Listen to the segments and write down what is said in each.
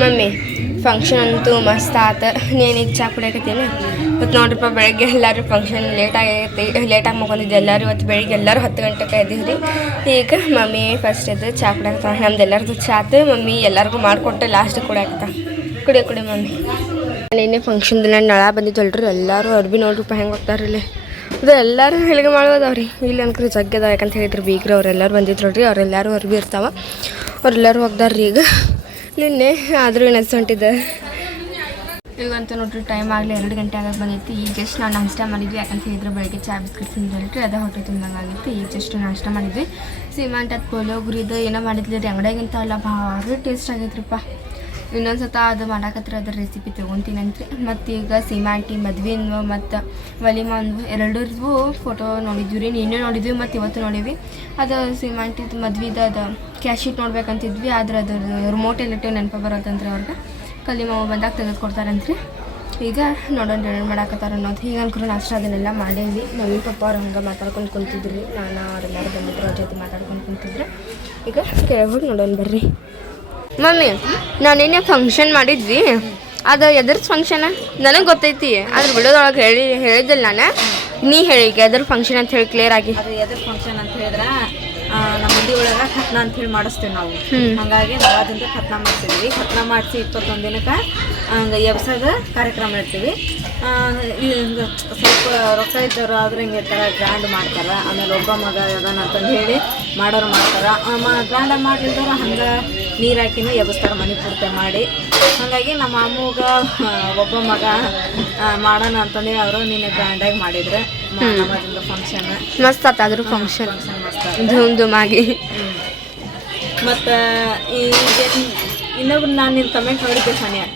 Mummy function ಅಂತೂ ಮಸ್ತ್ ಆತ. ನೀನೀಗ ಚಾ ಕುಡಿಯಕತ್ತೀನಿ. ಮತ್ತು ನೋಡ್ರಿಪ್ಪ ಬೆಳಗ್ಗೆ ಎಲ್ಲರೂ ಫಂಕ್ಷನ್ ಲೇಟಾಗಿ ಮಗೊಂಡಿದ್ದೆ ಎಲ್ಲರೂ. ಇವತ್ತು ಬೆಳಿಗ್ಗೆ ಎಲ್ಲರೂ 10 ಗಂಟೆಗೆ ಎದ್ದಿದ್ರಿ. ಈಗ ಮಮ್ಮಿ ಫಸ್ಟ್ ಎದ್ದು ಚಾ ಕುಡಿಯಕತ್ತ. ನಮ್ದು ಎಲ್ಲರದ್ದು ಚಾ ಆತು. ಮಮ್ಮಿ ಎಲ್ಲರಿಗೂ ಮಾಡಿಕೊಟ್ಟೆ ಲಾಸ್ಟ್ ಕುಡಿಯಕತ್ತ. ಕುಡಿ ಮಮ್ಮಿ. ನಿನ್ನೆ ಫಂಕ್ಷನ್ದಿನ ನಳ ಬಂದಿದ್ದಲ್ರಿ. ಎಲ್ಲರೂ ಅರ್ಬಿ ನೋಡ್ರಿಪ್ಪ ಹೆಂಗೆ ಹೋಗ್ತಾರಲ್ಲಿ. ಅದು ಎಲ್ಲರೂ ಹೇಳಿಗೆ ಮಾಡೋದವ್ರಿ. ಇಲ್ಲಿ ಅನ್ಕ್ರಿ ಜಗ್ಗದ ಯಾಕಂತ ಹೇಳಿದ್ರು ಬೀಗ್ರು ಅವರೆಲ್ಲರೂ ಬಂದಿದ್ರಲ್ರಿ. ಅವರೆಲ್ಲರೂ ಅರ್ಬಿ ಇರ್ತಾವೆ. ಅವರೆಲ್ಲರೂ ಹೋಗ್ದಾರ್ರಿ ಈಗ. ನಿನ್ನೆ ಆದರೂ ನೆನೆಸಿ ಹೊಂಟಿದ್ದೆ. ಈಗಂತೂ ನೋಡ್ರಿ ಟೈಮ್ ಆಗಲಿ 2 ಗಂಟೆ ಆಗೋದು ಬಂದೈತಿ. ಈಗ ಜಸ್ಟ್ ನಾವು ನಾಷ್ಟ ಮಾಡಿದ್ವಿ. ಯಾಕಂತ ಹೇಳಿದ್ರೆ ಬೆಳಗ್ಗೆ ಚಾ ಬಿಸ್ಕಿಟ್ ತಿಂದಿಲ್ರಿ, ಅದೇ ಹೊಟ್ಟೆ ತಿಂದಂಗೆ ಆಗಿತ್ತು. ಈಗ ಜಸ್ಟ್ ನಾಷ್ಟ ಮಾಡಿದ್ವಿ. ಸೀಮೆಂಟ್ ಅದು ಪುಳಿಯೋಗರೆದು ಏನೋ ಮಾಡಿದ್ವಿ ರೀ ಅಂಗಡಿಯಾಗಿಂತ ಅಲ್ಲ. ಭಾರಿ ಟೇಸ್ಟ್ ಆಗೈತ್ರಿಪ್ಪ. ಇನ್ನೊಂದು ಸತ ಅದು ಮಾಡಾಕತ್ರ ಅದ್ರ ರೆಸಿಪಿ ತೊಗೊತೀನಂತ್ರಿ. ಮತ್ತು ಈಗ ಸೀಮಾಂಟಿ ಮದ್ವೆಂದು ಮತ್ತು ವಲಿಮಾಂದು ಎರಡರದು ಫೋಟೋ ನೋಡಿದ್ವಿ ರೀ. ನಿನ್ನೆ ನೋಡಿದ್ವಿ ಮತ್ತು ಇವತ್ತು ನೋಡಿದ್ವಿ. ಅದು ಸೀಮಾಂಟಿದು ಮದ್ವೆದು ಅದು ಕ್ಯಾಶೀಟ್ ನೋಡ್ಬೇಕಂತಿದ್ವಿ. ಆದ್ರೆ ಅದು ರಿಮೋಟ್ ಎಲ್ಲಿಟ್ಟು ನೆನಪು ಬರೋದಂದ್ರೆ ಅವ್ರಿಗೆ ಕಲ್ಲಿ ಮಾವು ಬಂದಾಗ ತೆಗೆದುಕೊಡ್ತಾರಂತ್ರಿ. ಈಗ ನೋಡೋಣ ಏನೇನು ಮಾಡಾಕತ್ತಾರ ಅನ್ನೋದು. ಈಗ ಅನ್ಕರು ನಾಷ್ಟ ಅದನ್ನೆಲ್ಲ ಮಾಡೇವಿ. ನವೀನ್ ಪಪ್ಪ ಅವ್ರು ಹಂಗೆ ಮಾತಾಡ್ಕೊಂಡು ಕುಂತಿದ್ರಿ. ನಾನು ಅವರೆಲ್ಲರೂ ಬಂದಿದ್ರು, ಅವ್ರ ಜೊತೆ ಮಾತಾಡ್ಕೊಂಡು ಕುಂತಿದ್ರು. ಈಗ ಕೇಳ್ಬೋದು ನೋಡೋಣ ಬರ್ರಿ. ಮಮ್ಮಿ ನಾನು ನಿನ್ನೆ ಫಂಕ್ಷನ್ ಮಾಡಿದ್ವಿ. ಅದು ಎದ್ರದ್ದು ಫಂಕ್ಷನ ನನಗೆ ಗೊತ್ತೈತಿ. ಅದ್ರ ವಿಡಿಯೋದೊಳಗೆ ಹೇಳಿದ್ದಿಲ್ಲ ನಾನು. ನೀ ಹೇಳಿ ಈಗ ಎದ್ರ ಫಂಕ್ಷನ್ ಅಂತ ಹೇಳಿ ಕ್ಲಿಯರ್ ಆಗಿ. ಅದು ಎದ್ರ ಫಂಕ್ಷನ್ ಅಂತ ಹೇಳಿದ್ರೆ ನಮ್ಮ ಮಂದಿ ಒಳಗೆ ಖತ್ನ ಅಂತ ಹೇಳಿ ಮಾಡಿಸ್ತೀವಿ ನಾವು. ಹಾಗಾಗಿ ನವಾದಿಂದ ಖತ್ನ ಮಾಡ್ತೀವಿ. ಖತ್ನ ಮಾಡಿಸಿ 21 ದಿನಕ್ಕೆ ಹಂಗೆ ಎಬ್ಸೋದು ಕಾರ್ಯಕ್ರಮ ಇರ್ತೀವಿ. ಸ್ವಲ್ಪ ರೊಕ್ಕ ಇದ್ದವರು ಆದ್ರೆ ಹಿಂಗೆ ಥರ ಗ್ರ್ಯಾಂಡ್ ಮಾಡ್ತಾರೆ. ಆಮೇಲೆ ಒಬ್ಬ ಮಗ ಅದಾನ ಅಂತಂದು ಹೇಳಿ ಮಾಡೋರು ಮಾಡ್ತಾರೆ. ಗ್ರ್ಯಾಂಡ್ ಮಾಡಲಿದ್ದವ್ರು ಹಂಗೆ ನೀರು ಹಾಕಿನೂ ಎಬ್ಬಿಸ್ತಾರೆ ಮನೆ ಪೂರ್ತಿ ಮಾಡಿ. ಹಾಗಾಗಿ ನಮ್ಮ ಅಮ್ಮಗ ಒಬ್ಬ ಮಗ ಮಾಡೋಣ ಅಂತಂದೇಳಿ ಅವರು ನಿನ್ನೆ ಗ್ರ್ಯಾಂಡಾಗಿ ಮಾಡಿದ್ರೆ ನಮ್ಮದಿಂದ ಫಂಕ್ಷನ್ ಮಸ್ತ್ ಆತ. ಅದ್ರ ಫಂಕ್ಷನ್ ಮಸ್ತ್ ಧೂಮ್ಧೂಮಾಗಿ. ಮತ್ತು ಈಗ ಇನ್ನೊಬ್ರು ನಾನು ನಿನ್ನ ಕಮೆಂಟ್ ನೋಡಿದ್ದೆ ಸಾನಿಯಾ.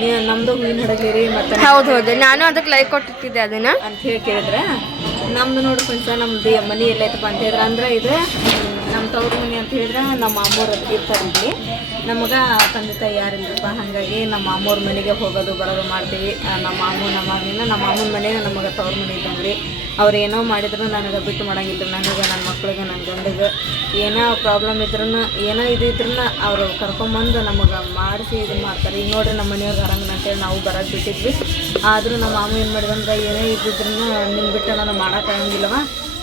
ನೀವು ನಮ್ಮದು ಹೂವಿನ ಹಡಗಲಿ ಮತ್ತು ಹೌದು ನಾನು ಅದಕ್ಕೆ ಲೈಕ್ ಕೊಟ್ಟಿದ್ದೆ ಅದನ್ನು ಅಂತ ಹೇಳಿ ಕೇಳಿದ್ರೆ ನಮ್ಮದು ನೋಡಿ ಫ್ರೆಂಡ್ಸ ನಮ್ಮದು ಮನೆ ಎಲ್ಲೈತಪ್ಪ ಅಂತ ಹೇಳಿದ್ರೆ ಅಂದ್ರೆ ಇದು ನಮ್ಮ ತವ್ರ ಮನೆ ಅಂತ ಹೇಳಿದ್ರೆ ನಮ್ಮ ಅಮ್ಮವ್ರು ಇರ್ತಾರೆ ಇಲ್ಲಿ. ನಮಗೆ ತಂದೆ ತಾಯಿ ಯಾರಿಲ್ಲಪ್ಪ. ಹಾಗಾಗಿ ನಮ್ಮ ಅಮ್ಮವ್ರ ಮನೆಗೆ ಹೋಗೋದು ಬರೋದು ಮಾಡ್ತೀವಿ. ನಮ್ಮ ಅಮ್ಮನ ಮನೆಗೆ ನಮಗೆ ತವ್ರ ಮನೆ ಇದ್ದಂಗೆ ರೀ. ಅವ್ರು ಏನೋ ಮಾಡಿದ್ರು ನನಗೆ ಬಿಟ್ಟು ಮಾಡೋಂಗಿದ್ರು. ನನಗೆ ನನ್ನ ಮಕ್ಳಿಗೆ ನನ್ನ ಗಂಡಿಗೆ ಏನೋ ಪ್ರಾಬ್ಲಮ್ ಇದ್ರೂ ಏನೋ ಇದು ಇದ್ರೂ ಅವರು ಕರ್ಕೊಂಬಂದು ನಮಗೆ ಮಾಡಿಸಿ ಇದು ಮಾಡ್ತಾರೆ. ಈಗ ನೋಡ್ರಿ ನಮ್ಮ ಮನೆಯವ್ರಿಗೆ ಆರಂಗಿಲ್ಲ ಅಂತೇಳಿ ನಾವು ಬರೋದು ಬಿಟ್ಟಿದ್ವಿ. ಆದರೂ ನಮ್ಮ ಮಾಮ ಏನು ಮಾಡಿದಂದ್ರೆ ಏನೇ ಇದ್ದಿದ್ರು ನಿನ್ನ ಬಿಟ್ಟು ನಾನು ಮಾಡೋಕ್ಕಾಗಂಗಿಲ್ಲವ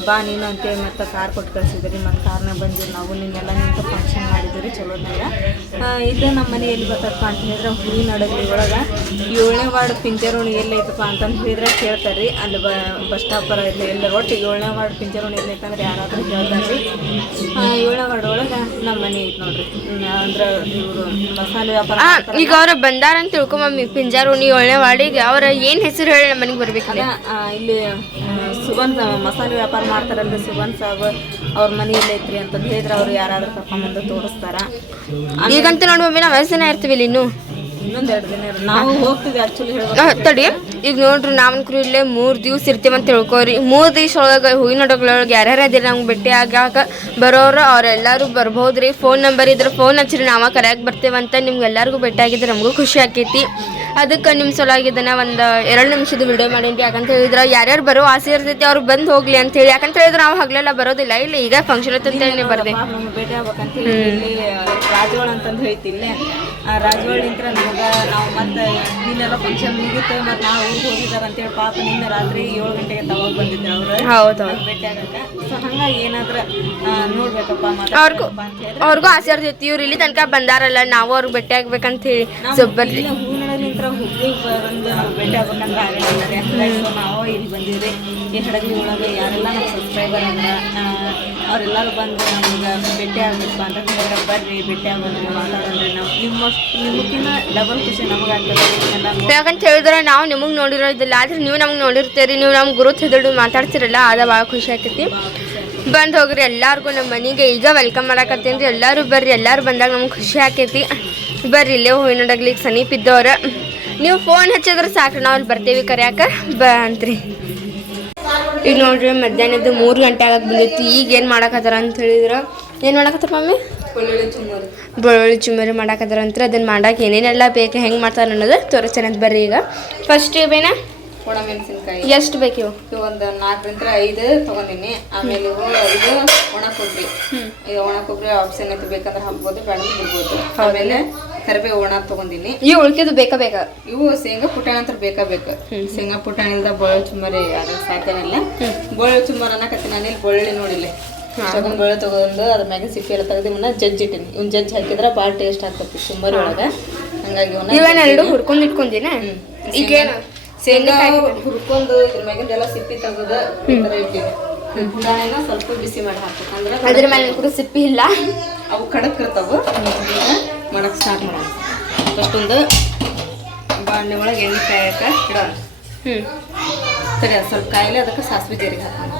ಬಾ ನೀನು ಅಂತೇಳಿ ಮತ್ತು ಕಾರ್ ಕೊಟ್ಟು ಕಳಿಸಿದ್ರಿ. ಮತ್ತು ಕಾರ್ನಾಗ ಬಂದಿರಿ ನಾವು. ನಿನ್ನೆಲ್ಲ ನಿಂತು ಫಂಕ್ಷನ್ ಮಾಡಿದ್ದೀರಿ ಚಲೋದಾಗ. ಇದು ನಮ್ಮ ಮನೆ ಎಲ್ಲಿ ಬರ್ತಪ್ಪ ಅಂತ ಹೇಳಿದ್ರೆ ಹೂವಿನ ಹಡಗಲಿ ಒಳಗೆ 7ನೇ ವಾರ್ಡ್ ಪಿಂಜರೋಣಿ ಎಲ್ಲೈತಪ್ಪ ಅಂತಂದು ಹೇಳಿದ್ರೆ ಕೇಳ್ತಾರೆ ರೀ. ಅಲ್ಲಿ ಬಸ್ ಸ್ಟಾಪರ ಇಲ್ಲ ಎಲ್ಲ ಒಟ್ಟು 7ನೇ ವಾರ್ಡ್ ಪಿಂಜರೋಣಿ ಎಲ್ಲೈತಂದ್ರೆ ಯಾರಾದರೂ ಹೇಳ್ತಾರೆ ರೀ. 7ನೇ ವಾರ್ಡ್ ಒಳಗೆ ನಮ್ಮ ಮನೆ ಐತೆ ನೋಡ್ರಿ. ಅಂದ್ರೆ ಇವರು ಮಸಾಲೆ ವ್ಯಾಪಾರ ಈಗ ಅವ್ರು ಬಂದಾರಂತ ತಿಳ್ಕೊಂಬಮ್ಮಿ ಪಿಂಜಾರೋಣಿ 7ನೇ ವಾರ್ಡಿಗೆ. ಅವ್ರ ಏನು ಹೆಸರು ಹೇಳಿ ನಮ್ಮ ಮನೆಗೆ ಬರ್ಬೇಕಲ್ಲ. ಇಲ್ಲಿ ಸುಗಂಧ ಮಸಾಲೆ ವ್ಯಾಪಾರ ಮಾಡ್ತಾರಲ್ರಿ ಸುಗಂಧ ಸಾಬ್ ಅವ್ರ ಮನೆ ಎಲ್ಲೈತ್ರಿ ಅಂತಂದು ಹೇಳಿದ್ರೆ ಅವ್ರು ಯಾರಾದ್ರೂ ಕರ್ಕೊಂಬಂದು ತೋರಿಸ್ತಾರ. ಈಗಂತೂ ನೋಡಿ ಮಮ್ಮಿ ನಾವು ಎಷ್ಟು ದಿನ ಇರ್ತೀವಿ ಇಲ್ಲಿ ಇನ್ನೂ ಇನ್ನೊಂದು 2 ದಿನ ನಾವು ಹೋಗ್ತೀವಿ ಆ್ಯಕ್ಚುಲಿ ತಡಿ. ಈಗ ನೋಡ್ರಿ ನಾವನ್ಕರು ಇಲ್ಲೇ 3 ದಿವಸ ಇರ್ತೀವಂತ ತಿಳ್ಕೊರಿ. 3 ದಿವಸ ಒಳಗೆ ಹೂವಿನ ಹಡಗೊಳಗೆ ಯಾರ್ಯಾರು ಅದಿರಿ ನಮ್ಗೆ ಭೇಟಿ ಆಗಾಕ ಬರೋರು ಅವರೆಲ್ಲರೂ ಬರ್ಬೋದು ರೀ. ಫೋನ್ ನಂಬರ್ ಇದ್ರೆ ಫೋನ್ ಹಚ್ಚಿರಿ, ನಾವು ಕರೆಯಾಗಿ ಬರ್ತೇವಂತ. ನಿಮ್ಗೆಲ್ಲರಿಗೂ ಭೇಟಿ ಆಗಿದ್ರೆ ನಮಗೂ ಖುಷಿ ಆಕೈತಿ. ಅದಕ್ಕೆ ನಿಮ್ಮ ಸಲುವಾಗಿದ್ದನ ಒಂದು 2 ನಿಮಿಷದ ವಿಡಿಯೋ ಮಾಡೀನಿ. ಯಾಕಂತ ಹೇಳಿದ್ರೆ ಯಾರ್ಯಾರು ಬರೋ ಆಸೆ ಇರ್ತೈತಿ ಅವ್ರು ಬಂದು ಹೋಗ್ಲಿ ಅಂತೇಳಿ. ಯಾಕಂತ ಹೇಳಿದ್ರೆ ನಾವು ಹಗಲೆಲ್ಲ ಬರೋದಿಲ್ಲ. ಇಲ್ಲಿ ಈಗ ಫಂಕ್ಷನ್ ಅಂತೇಳಿ ಬರ್ದೆ ನಮ್ಗೆ ಭೇಟಿ ಆಗ್ಬೇಕಂತ ಹೇಳಿ ಇಲ್ಲಿ ರಾಜವಾಳ ಅಂತಂದು ಹೇಳ್ತಿಲ್ಲೇ. ಆ ರಾಜವಾಳಿಂತ್ರ ನಮ್ಗೆ ನಾವು ಮತ್ತೆ ಇಲ್ಲೆಲ್ಲ ಫಂಕ್ಷನ್ ಮುಗಿತು ಮತ್ತು ನಾವು ಊರಿಗೆ ಹೋಗಿದ್ದಾರೆ ಅಂತೇಳಿ ಪಾಪ ನಿನ್ನೆ ರಾತ್ರಿ 7 ಗಂಟೆಗೆ ತವಾಗ ಬಂದಿದ್ರು ಅವರು. ಹೌದು ಭೇಟಿ ಆಗಕ್ಕೆ. ಸೊ ಹಂಗಾಗಿ ಏನಾದ್ರೆ ನೋಡ್ಬೇಕಪ್ಪ ಅವ್ರಿಗೂ ಆಸೆ ಇರ್ತೈತಿ. ಇವ್ರು ಇಲ್ಲಿ ತನಕ ಬಂದಾರಲ್ಲ ನಾವು ಅವ್ರಿಗೆ ಭೇಟಿ ಆಗ್ಬೇಕಂತ ಹೇಳಿ ಬರ್ರಿ. ಹೂವಿನಲ್ಲಿಂತ್ರ ಹುಬ್ಳಿಗೆ ಬಂದು ನಾವು ಭೇಟಿ ಆಗ್ಬೇಕಂದ್ರೆ ಆಗಿದ್ದಾರೆ. ಸೊ ನಾವು ಇಲ್ಲಿ ಬಂದಿವ್ರಿ. ಈ ಹಡಗಲಿ ಒಳಗೆ ಯಾರೆಲ್ಲ ನಮ್ಮ ಸಬ್ಸ್ಕ್ರೈಬರ್ ಅಂದ್ರೆ ಅವರೆಲ್ಲರೂ ಬಂದು ನಮ್ಗೆ ಭೇಟಿ ಆಗಬೇಕು ಅಂತ ಹೇಳಿದ್ರೆ ಬರ್ರಿ ಭೇಟಿ ಆಗೋದ್ರಿ ಮಾತಾಡೋದ್ರಿ. ನಾವು ನಿಮಗಿನ್ನ ಡಬಲ್ ಖುಷಿ ನಮಗಾಗ್ತದೆ. ಯಾಕಂತ ಹೇಳಿದ್ರೆ ನಾವು ನಿಮಗೆ ನೋಡಿರೋದಿಲ್ಲ, ಆದ್ರೆ ನೀವು ನಮ್ಗೆ ನೋಡಿರ್ತೀರಿ. ನೀವು ನಮ್ಗೆ ಗುರುತು ಹಿಡಿದು ಮಾತಾಡ್ತಿರಲ್ಲ, ಅದ ಭಾಳ ಖುಷಿ ಆಕೈತಿ. ಬಂದು ಹೋಗ್ರಿ ಎಲ್ಲರಿಗೂ ನಮ್ಮ ಮನೆಗೆ. ಈಗ ವೆಲ್ಕಮ್ ಮಾಡಾಕತ್ತೀನಿ ರೀ. ಎಲ್ಲರೂ ಬರ್ರಿ. ಎಲ್ಲರೂ ಬಂದಾಗ ನಮ್ಗೆ ಖುಷಿ ಆಕೈತಿ. ಬರ್ರಿ ಇಲ್ಲೇ ಹೂವಿನ ಹಡಗ್ಲಿಕ್ಕೆ ಸಮೀಪ ಇದ್ದವ್ರೆ. ನೀವು ಫೋನ್ ಹಚ್ಚಿದ್ರೆ ಸಾಕು, ನಾವು ಅಲ್ಲಿ ಬರ್ತೀವಿ ಕರ್ಯಾಕ ಅಂತ್ರಿ. ಈಗ ನೋಡ್ರಿ ಮಧ್ಯಾಹ್ನದ್ದು 3 ಗಂಟೆ ಆಗಕ್ಕೆ ಬಂದಿತ್ತು. ಈಗ ಏನು ಮಾಡಾಕತ್ತಾರ ಅಂತ ಹೇಳಿದ್ರೆ ಏನು ಮಾಡಾಕತ್ತಾರ ಮಮ್ಮಿ? ಬೆಳ್ಳುಳ್ಳಿ ಚುಮ್ಮರಿ ಮಾಡಾಕತ್ತಾರ ಅಂತ. ಅದನ್ನು ಮಾಡಕ್ಕೆ ಏನೇನೆಲ್ಲ ಬೇಕು, ಹೆಂಗೆ ಮಾಡ್ತಾರೆ ಅನ್ನೋದು ತೋರಿಸ್ತಾನೆ ಅಂತ ಬರ್ರಿ. ಈಗ ಫಸ್ಟ್ ಇವೇನ ಒಣಮೆಣಸಿನ್ಕಾಯಿ ಎಷ್ಟು ಬೇಕು ಇವು? ಇವು ಒಂದು 4ರಿಂದ 5 ತಗೊಂಡಿನಿ. ಆಮೇಲೆ ಇದು ಒಣ ಕೊಬ್ಬರಿ. ಇದು ಒಣ ಕೊಬ್ಬರಿ ಆಪ್ಷನ್ ಐತೆ, ಬೇಕಂದ್ರೆ ಹಾಕ್ಬೋದು, ಬೇಡ ಬಿಡ್ಬೋದು. ಆಮೇಲೆ ಕರಿಬೇವು ಒಣ ತಗೊಂಡಿನಿ. ಇವು ಉಳ್ಕಿದ್ದು ಬೇಕಾ? ಇವು ಶೇಂಗಾ ಪುಟಾಣಿ ಅಂತ ಬೇಕು. ಶೇಂಗಾ ಪುಟಾಣಿ ಇಲ್ದ ಬಳ್ಳು ಚುಮ್ಮರಿ ಅದ್ರ ಸಾಧ್ಯವಿಲ್ಲ. ಬಳ್ಳು ಚುಮ್ಮರ್ ಅನ್ನಕತ್ತೀನಿ ನಾನು. ಇಲ್ಲಿ ಬಳ್ಳುಳ್ಳಿ ನೋಡಿಲ್ಲ, ತಗೊಂಡ್ ಬಳ್ಳು ತಗೊಂಡು ಅದ್ರ ಮ್ಯಾಗ ಸಿಪ್ಪಿ ಎಲ್ಲ ತೆಗೆದು ಇವನ್ನ ಜಜ್ಜಿಟ್ಟಿನಿ. ಇವ್ನ ಜಜ್ಜಿ ಹಾಕಿದ್ರೆ ಭಾಳ ಟೇಸ್ಟ್ ಆಗ್ತೈತಿ ಚುಮ್ಮರಿ ಒಳಗೆ. ಹಂಗಾಗಿ ಇವೆರಡು ಹುರ್ಕೊಂಡ್ ಇಟ್ಕೊಂಡಿನ. ಈಗೇನು ಶೇಂಗಾ ಹುರ್ಕೊಂಡು ಇದ್ರ ಮ್ಯಾಗಿಂದೆಲ್ಲ ಸಿಪ್ಪಿ ತೆಗೆದು ಈ ಥರ ಇಟ್ಟಿನಿ. ಪುಟಾಣಿನ ಸ್ವಲ್ಪ ಬಿಸಿ ಮಾಡಿ ಹಾಕ್ಬೇಕು. ಅಂದ್ರೆ ಅದ್ರ ಮೇಲೆ ಕೂಡ ಸಿಪ್ಪಿ ಇಲ್ಲ, ಅವು ಖಡಕ್ ಇರ್ತಾವೆ. ಮಾಡಕ್ಕೆ ಸ್ಟಾರ್ಟ್ ಮಾಡೋಣ. ಫಸ್ಟೊಂದು ಬಾಣಲೆ ಒಳಗೆ ಎಣ್ಣೆ ಕಾಯಕ್ಕೆ ಇಡೋಣ. ಸರಿ, ಅದು ಸ್ವಲ್ಪ ಕಾಯಿಲೆ ಅದಕ್ಕೆ ಸಾಸಿವೆ ಜೀರಿಗೆ ಹಾಕೋಣ.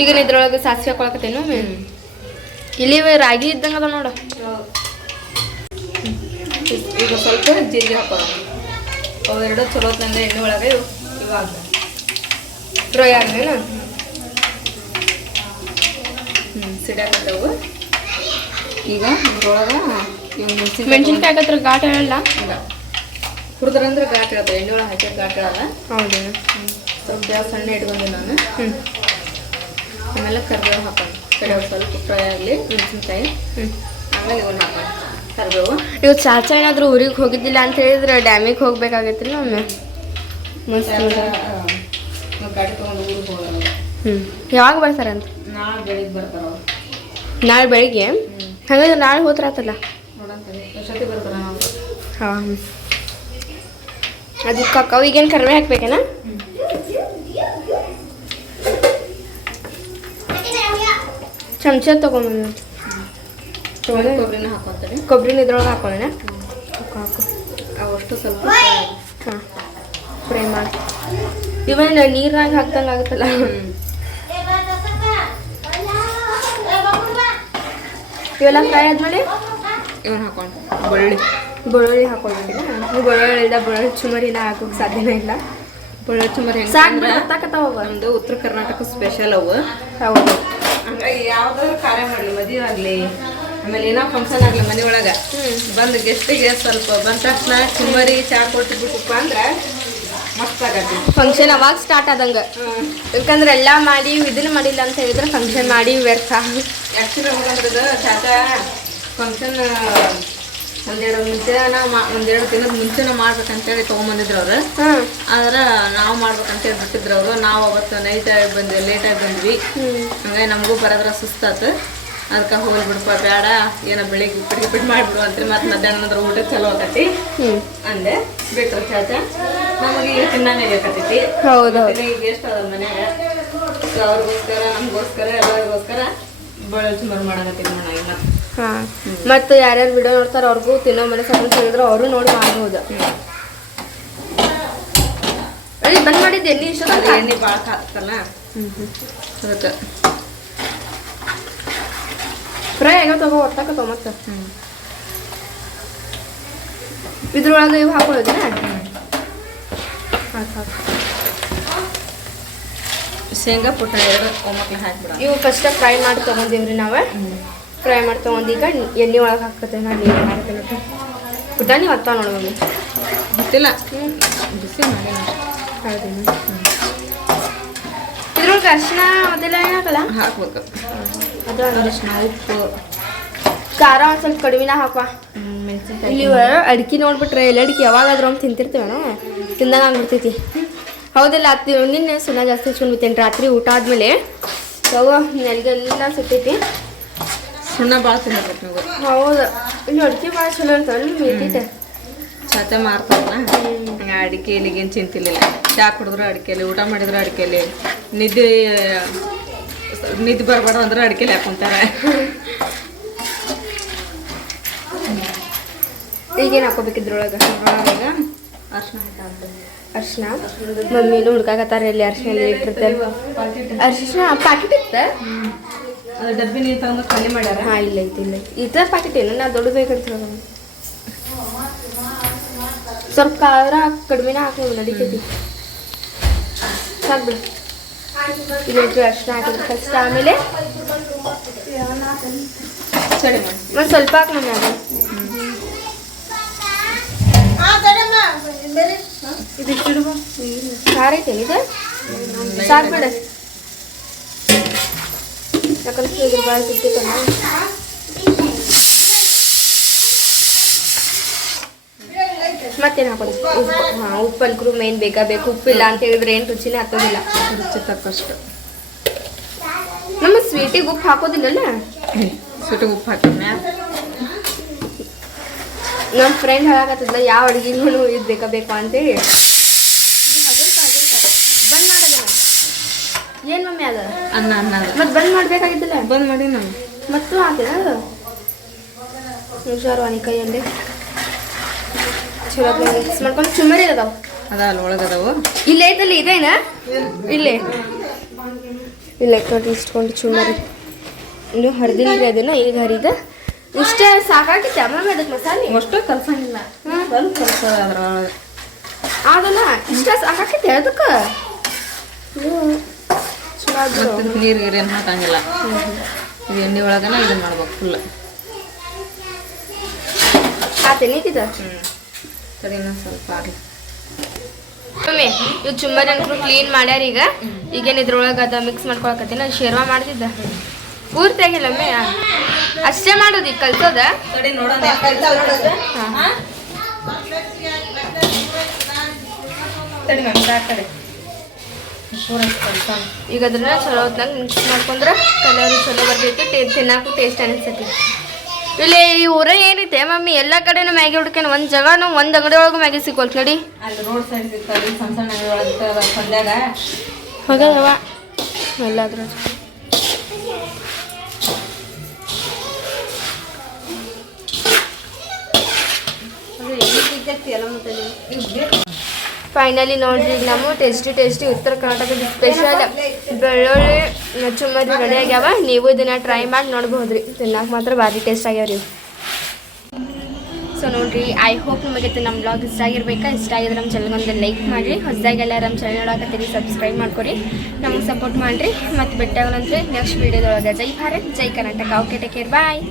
ಈಗ ಇದ್ರೊಳಗೆ ಸಾಸಿವೆ ಹಾಕೊಳಕತ್ತೇನು? ಇಲ್ಲಿ ರಾಗಿ ಇದ್ದಂಗೆ ಅದ ನೋಡು. ಈಗ ಸ್ವಲ್ಪ ಜೀರಿಗೆ ಹಾಕೋಣ. ಅವೆರಡು ಚಲೋ ಹೊತ್ತಿನಂಗೆ ಎಣ್ಣೆ ಒಳಗೆ ಇವಾಗ ಫ್ರೈ ಆಗೇನು? ಸಿಡಾಕತ್ತವು. ಈಗ ಇದ್ರೊಳಗೆ ಇವು ಮೆಣಸಿನ್ಕಾಯಿ ಹಾಕತ್ರ ಘಾಟ್ ಹೇಳಲ್ಲ, ಹುರಿದ್ರಂದ್ರೆ ಘಾಟ್ ಇರುತ್ತೆ. ಎಣ್ಣೆ ಒಳಗೆ ಹಾಕಿದ್ರೆ ಘಾಟ್ ಇರಲ್ಲ. ಹೌದು. ಸ್ವಲ್ಪ ಗ್ಯಾಸ್ ಸಣ್ಣ ಇಟ್ಕೊಂಡೆ ನಾನು. ಆಮೇಲೆ ಕರಿಬೇವು ಹಾಕೋಣ. ಕರಿಬೇವು ಸ್ವಲ್ಪ ಫ್ರೈ ಆಗಲಿ. ಮೆಣಸಿನ್ಕಾಯಿ ಆಮೇಲೆ ಇವನ್ನ ಹಾಕೋಣ ಕರಿಬೇವು. ಇವು ಚಾಚಾ ಏನಾದರೂ ಊರಿಗೆ ಹೋಗಿದ್ದಿಲ್ಲ ಅಂತ ಹೇಳಿದ್ರೆ ಡ್ಯಾಮಿಗೆ ಹೋಗ್ಬೇಕಾಗೈತಿ ಒಮ್ಮೆ. ಮಸ್ತ್ ಗಾಡಿ ತೊಗೊಂಡು ಊರಿಗೆ ಹೋಗೋಣ. ಯಾವಾಗ ಬರ್ತಾರಂತ? ನಾಳೆ ಬೆಳಿಗ್ಗೆ ಬರ್ತಾರ ಅವ್ರು. ನಾಳೆ ಬೆಳಿಗ್ಗೆ? ಹಾಗಾದ್ರೆ ನಾಳೆ ಹೋದ್ರಾತಲ್ಲ. ನೋಡಂತೀನಿ ಎಷ್ಟೊತ್ತಿಗೆ ಬರ್ತಾರ ನಾವು. ಹಾಂ, ಅದಕ್ಕೆ ಅಕ್ಕ ಈಗೇನು ಕರಿವೆ ಹಾಕ್ಬೇಕೇನ? ಚಮಚ ತೊಗೊಂಬಂದು ಕೊಬ್ಬರಿನ ಹಾಕೋತಾರೆ. ಕೊಬ್ಬರಿನ ಇದ್ರೊಳಗೆ ಹಾಕೋಣ. ಹಾಕು ಅವಷ್ಟು ಸ್ವಲ್ಪ ಹಾಂ ಫ್ರೈ ಮಾಡಿ. ಇವೇನು ನೀರಾಗ ಹಾಕ್ದಂಗೆ ಆಗುತ್ತಲ್ಲ. ಇವೆಲ್ಲ ಫ್ರೈ ಆದ್ಮೇಲೆ ಇವನ್ನ ಹಾಕೊಂಡು ಬೆಳ್ಳುಳ್ಳಿ ಹಾಕೊಂಡಿಲ್ಲ. ನೀವು ಬೆಳ್ಳುಳ್ಳಿ ಇಲ್ದ ಬೆಳ್ಳುಳ್ಳಿ ಚುಮರಿನ ಹಾಕೋಕೆ ಸಾಧ್ಯನೇ ಇಲ್ಲ. ಬೆಳ್ಳುಳ್ಳಿ ಚುಮರಿ ಸಾಕಾಗತ್ತಾವ. ನಮ್ಮದು ಉತ್ತರ ಕರ್ನಾಟಕ ಸ್ಪೆಷಲ್ ಅವು. ಹೌದು. ಹಂಗಾಗಿ ಯಾವ್ದಾದ್ರು ಕಾರ್ಯ ಮಾಡಲಿ, ಮದುವೆ ಆಗಲಿ, ಆಮೇಲೆ ಏನೋ ಫಂಕ್ಷನ್ ಆಗಲಿ ಮನೆ ಒಳಗೆ ಬಂದು ಗೆಸ್ಟಿಗೆ ಸ್ವಲ್ಪ ಬಂದ ತಕ್ಷಣ ಚುಮ್ಮರಿ ಚಾ ಕೊಟ್ಟು ಬಿಟ್ಟಪ್ಪ ಅಂದ್ರೆ ಮಸ್ತ್ ಆಗತ್ತೆ ಫಂಕ್ಷನ್. ಅವಾಗ ಸ್ಟಾರ್ಟ್ ಆದಂಗೆ. ಯಾಕಂದ್ರೆ ಎಲ್ಲ ಮಾಡಿ ಇದನ್ನ ಮಾಡಿಲ್ಲ ಅಂತ ಹೇಳಿದ್ರೆ ಫಂಕ್ಷನ್ ಮಾಡಿ ವ್ಯರ್ಥ. ಆ್ಯಕ್ಚುಲಿ ಹೋಗಂದ್ರೆ ಇದು ಚಾಚಾ ಫಂಕ್ಷನ್ ಒಂದೆರಡು ದಿನದ ಮುಂಚೆನ ಮಾಡ್ಬೇಕಂತೇಳಿ ತೊಗೊಂಬಂದಿದ್ರು ಅವ್ರು. ಆದ್ರೆ ನಾವು ಮಾಡ್ಬೇಕಂತೇಳಿ ಬಿಟ್ಟಿದ್ರು ಅವರು. ನಾವು ಅವತ್ತು ನೈಟ್ ಆಗಿ ಬಂದ್ವಿ, ಲೇಟಾಗಿ ಬಂದ್ವಿ. ಹಂಗಾಗಿ ನಮಗೂ ಬರೋದ್ರ ಸುಸ್ತಾತು. ಅದಕ್ಕೆ ಹೋಗಿ ಬಿಡಪ್ಪ ಬೇಡ, ಏನೋ ಬೆಳಿಗ್ಗೆ ಉಪ್ಪಿಟ್ಟು ಮಾಡಿಬಿಡು ಅಂತ್ರಿ. ಮತ್ತು ಮಧ್ಯಾಹ್ನ ಊಟ ಚಲೋ ಆಕತಿ ಅಂದೆ. ಬಿಟ್ರು ಚಾಚಾ. ನಮಗೆ ಈಗ ತಿನ್ನಂಗೆ ಬೇಕತ್ತೈತಿ. ಹೌದು. ಈಗ ಎಷ್ಟು ಅದ ಮನ್ಯಾಗ, ಅವ್ರಿಗೋಸ್ಕರ ನಮಗೋಸ್ಕರ ಎಲ್ಲರಿಗೋಸ್ಕರ ಬೆಳ್ಳುಳ್ಳಿ ಚುಮ್ಮರಿ ಮಾಡಕತ್ತೀನಿ ನೋಡ. ಈಗ ಹಾಂ, ಮತ್ತು ಯಾರ್ಯಾರು ವಿಡಿಯೋ ನೋಡ್ತಾರೆ ಅವ್ರಿಗೂ ತಿನ್ನೋ ಮನಸ್ಸು ಅಂತ ಹೇಳಿದ್ರೆ ಅವರು ನೋಡಿ ಮಾಡ್ಬೋದು. ಬಂದ್ ಮಾಡಿದ್ದೆ ಎಣ್ಣೆ ಇಷ್ಟ ಎಣ್ಣೆ ಭಾಳ ಹಾಕ್ತಲ್ಲ ಅದಕ್ಕೆ ಫ್ರೈ ಆಗ್ಯಾವ. ತಗೋ ಹೊತ್ತಾಕತ್ತವ ಮತ್ತೆ ಇದ್ರೊಳಗೆ ಇವು ಹಾಕೊಳ್ಳೋದಿನ. ಹಾಕಿ ಶೇಂಗಾ ಪುಟಾಣಿ ಎರಡು ಒಮ್ಮಕ್ಳು ಹಾಕಿಬಿಡ. ಇವು ಫಸ್ಟ್ ಫ್ರೈ ಮಾಡಿ ತೊಗೊಂಡಿವ್ರಿ ನಾವು. ಫ್ರೈ ಮಾಡಿ ತೊಗೊಂಡು ಈಗ ಎಣ್ಣೆ ಒಳಗೆ ಹಾಕತ್ತೆ. ನಾನು ಏನು ಮಾಡ್ತೇನೆ ಪುಟಾಣಿ ಹೊತ್ತ ನೋಡ್ಬೋದು. ಗೊತ್ತಿಲ್ಲ, ಬಿಸಿ ಮಾಡಿ ಹೌದೇನು. ಇದ್ರೊಳಗೆ ಅರಿಶಿನ ಅದೆಲ್ಲ ಏನಾಗಲ್ಲ ಹಾಕ್ಬೇಕು. ಅದು ಅರಿಶಿನ, ಉಪ್ಪು, ಖಾರ ಒಂದು ಸ್ವಲ್ಪ ಕಡಿಮೆನ ಹಾಕುವ. ಮೆಣಸಿನ್ಕಾಯಿ. ಇಲ್ಲಿ ಅಡಿಕೆ ನೋಡ್ಬಿಟ್ರೆ ಎಲ್ಲ ಅಡಿಕೆ ಯಾವಾಗಾದ್ರೂ ಅಂತ ತಿಂತಿರ್ತೀವನ ತಿಂದಾಗ ಆಗ್ಬಿಡ್ತೈತಿ. ಹೌದಲ್ಲ, ನಿನ್ನೆ ಸುಣ್ಣ ಜಾಸ್ತಿ ಹಚ್ಕೊಂಡ್ಬಿಟ್ಟೇನೆ ರಾತ್ರಿ ಊಟ ಆದಮೇಲೆ. ಯಾವ ನೆಲಗೆಲ್ಲ ಸುತ್ತೈತಿ. ಸುಣ್ಣ ಭಾಳ ತಿನ್ನಬೇಕು ನೀವು. ಹೌದು, ಇಲ್ಲಿ ಅಡಿಕೆ ಭಾಳ ಚಲೋ ಇರ್ತಾವಲ್ಲ ಮೇಟಿಟ್ಟು. ಚಾಚಾ ಮಾರ್ತಾರಲ್ಲ, ಹಂಗೆ ಅಡಿಕೆ ಎಲ್ಲಿಗೇನು ಚಿಂತಿಲ್ಲ. ಚಾ ಕುಡಿದ್ರು ಅಡಿಕೆಲಿ, ಊಟ ಮಾಡಿದ್ರು ಅಡಿಕೆಲಿ, ನಿದ್ದೆ ಬರಬಾರ್ದು ಅಂದ್ರೆ ಅಡಿಕೆಲಿ ಹಾಕೊಂತಾರೆ. ಈಗೇನು ಹಾಕೋಬೇಕಿದ್ರೊಳಗೆ? ಈಗ ಅರ್ಶಿನ ಅರ್ಶಿನ ಮಮ್ಮಿನೂ ಹುಡ್ಕಾಕತ್ತಾರೆ. ಇಲ್ಲಿ ಅರ್ಶಿನ ಇಟ್ಟಿರ್ತಾರೆ. ಅರ್ಶಿನ ಪ್ಯಾಕೆಟ್ ಇತ್ತು, ಅದು ಡಬ್ಬಿ ನೀರು ತಗೊಂಡು ಖಾಲಿ ಮಾಡ್ಯಾರ. ಹಾಂ, ಇಲ್ಲ ಐತಿ ಇಲ್ಲ ಐತಿ. ಈ ಥರ ಪ್ಯಾಕೆಟ್ ಏನು ನಾ ದೊಡ್ಡದು ಬೇಕಂತ ಸ್ವಲ್ಪ ಖಾರ ಕಡಿಮೆನ ಹಾಕೋದು ನಡೀತೈತಿ. ಸಾಕ್ಬಿಡು. ಇನ್ನೊಂದು ಅರ್ಶಿನ ಹಾಕಿದ್ರೆ ಫಸ್ಟ್, ಆಮೇಲೆ ಸರಿ ಮಾಡಿ ಒಂದು ಸ್ವಲ್ಪ ಹಾಕಿ ಮಮ್ಮಿ ಅದು. ಇದು ಇಷ್ಟಿಡುವ ಖಾರ ಐತೇನು ಇದು ಸಾಕು ಬಿಡ ಯಾಕಂದ್ರೆ ಇದ್ರ ಭಾಳ ಸಿಗ್ತೈತಲ್ಲ ಮತ್ತೇನು ಹಾಕೋದು ಉಪ್ಪು ಹಾಂ ಉಪ್ಪು ಅನ್ಕರು ಮೇನ್ ಬೇಕು ಉಪ್ಪಿಲ್ಲ ಅಂತ ಹೇಳಿದ್ರೆ ಏನು ರುಚಿನೇ ಹತ್ತೋದಿಲ್ಲ ರುಚಿ ತಕ್ಕಷ್ಟು ನಮ್ಮ ಸ್ವೀಟಿಗೆ ಉಪ್ಪು ಹಾಕೋದಿಲ್ಲಲ್ಲ ಸುಟ್ಟು ಉಪ್ಪು ಹಾಕಿದ್ನ ನಮ್ಮ ಫ್ರೆಂಡ್ ಹೇಳಕತ್ತದ ಯಾವ ಅಡುಗೆಗೂ ಇದು ಬೇಕು ಅಂತೇಳಿ ಬಂದ್ ಮಾಡೋದ ಏನು ಮಮ್ಮಿ ಅದ ಅನ್ನ ಮತ್ತೆ ಬಂದ್ ಮಾಡ್ಬೇಕಾಗಿದ್ದಿಲ್ಲ ಬಂದ್ ಮಾಡಿ ನಾವು ಮತ್ತು ಹಾಕಿದ ಅದು ಹುಷಾರು ಅನಿ ಕೈಯಲ್ಲಿ ಚಲೋ ಮಿಕ್ಸ್ ಮಾಡ್ಕೊಂಡು ಚುಮ್ಮರಿ ಅದಾವ ಅದಾವಲ್ಲ ಒಳಗದವು ಇಲ್ಲೇ ಐತಲ್ಲ ಇದೇನಾ ಇಲ್ಲೇ ಇಲ್ಲ ನೋಡಿ ಇಷ್ಟಕೊಂಡು ಚುಮ್ಮರಿ ಇನ್ನು ಹರಿದಿಲ್ರಿ ಅದನ್ನ ಈಗ ಹರಿದ ಇಷ್ಟೇ ಸಾಕಾಗಿತ್ತೆ ಅಮ್ಮ ಅದಕ್ಕೆ ಮಸಾಲೆ ಅಷ್ಟು ಕಲ್ಸಂಗಿಲ್ಲ ಸ್ವಲ್ಪ ಕಲ್ಸೋದು ಅದ್ರೊಳಗೆ ಅದಲ್ಲ ಇಷ್ಟ ಸಾಕಾಕೈತೆ ಅದಕ್ಕೆ ಮತ್ತೆ ನೀರು ಏನು ಹಾಕಂಗಿಲ್ಲ ಇದು ಎಣ್ಣೆ ಒಳಗನ ಇದನ್ನ ಮಾಡ್ಬೇಕು ಫುಲ್ ಆತೇನಿದ ಸರಿ ಇನ್ನೊಂದು ಸ್ವಲ್ಪ ಆಗಲಿ ಮಮ್ಮಿ ಇವು ಚುಮ್ಮರಿ ಅನ್ಕೊಂಡು ಕ್ಲೀನ್ ಮಾಡ್ಯಾರ ಈಗೇನು ಇದ್ರೊಳಗೆ ಅದ ಮಿಕ್ಸ್ ಮಾಡ್ಕೊಳಕತ್ತೀನಿ ನಾನು ಶೇರ್ವಾ ಮಾಡ್ತಿದ್ದ ಪೂರ್ತಿ ಆಗಿಲ್ಲ ಒಮ್ಮೆ ಅಷ್ಟೇ ಮಾಡೋದು ಈಗ ಕಲ್ಸೋದ ಈಗ ಅದನ್ನ ಚಲೋ ಹೊತ್ನಾಗ ಮಿಕ್ಸ್ ಮಾಡ್ಕೊಂಡ್ರೆ ಕಲರ್ ಚಲೋ ಬರ್ತೈತಿ ತಿನ್ನಕ್ಕೂ ಟೇಸ್ಟ್ ಅನಿಸ್ತೈತಿ ಇಲ್ಲಿ ಈ ಊರ ಏನೈತೆ ಮಮ್ಮಿ ಎಲ್ಲ ಕಡೆನೂ ಮ್ಯಾಗಿ ಹುಡ್ಕೇನು ಒಂದು ಜಾಗನೂ ಒಂದು ಅಂಗಡಿ ಒಳಗೂ ಮ್ಯಾಗಿ ಸಿಕ್ಕೋಲ್ತು ನೋಡಿ ಅಲ್ಲಿ ರೋಡ್ ಸೈಡ್ ಸಿಗ್ತಾವೆ ಸಣ್ಣ ಸಣ್ಣ ಅಂಗಡಿ ಒಳಗೆ ಸಂಧ್ಯಾಗ ಹೋಗದವ ಎಲ್ಲಾದ್ರೂ ಫೈನಲಿ ನೋಡ್ರಿ ಈಗ ನಾವು ಟೇಸ್ಟಿ ಉತ್ತರ ಕರ್ನಾಟಕದ ಸ್ಪೆಷಲ್ ಬೆಳ್ಳುಳ್ಳಿ ಚುಮ್ಮರಿ ರೆಡಿ ಆಗ್ಯಾವ ನೀವು ಇದನ್ನ ಟ್ರೈ ಮಾಡಿ ನೋಡ್ಬೋದ್ರಿ ತಿನ್ನಕ್ಕೆ ಮಾತ್ರ ಭಾರಿ ಟೇಸ್ಟ್ ಆಗ್ಯಾವ್ರಿ ಸೊ ನೋಡ್ರಿ ಐ ಹೋಪ್ ನಿಮಗೆ ನಮ್ಮ ಬ್ಲಾಗ್ ಇಷ್ಟ ಆಗಿರ್ಬೇಕಾ ಇಷ್ಟ ಆಗಿದ್ರೆ ನಮ್ಮ ಚಾನಲ್ಗೆ ಒಂದು ಲೈಕ್ ಮಾಡಿರಿ ಹೊಸದಾಗೆಲ್ಲ ನಮ್ಮ ಚಾನಲ್ ನೋಡಕತ್ತೀರಿ ಸಬ್ಸ್ಕ್ರೈಬ್ ಮಾಡ್ಕೊರಿ ನಮಗೆ ಸಪೋರ್ಟ್ ಮಾಡಿರಿ ಮತ್ತು ಭೇಟಿಯಾಗೋಣಂದ್ರೆ ನೆಕ್ಸ್ಟ್ ವೀಡಿಯೋದೊಳಗೆ ಜೈ ಭಾರತ್ ಜೈ ಕರ್ನಾಟಕ ಓಕೆ ಟೇಕ್ ಕೇರ್ ಬಾಯ್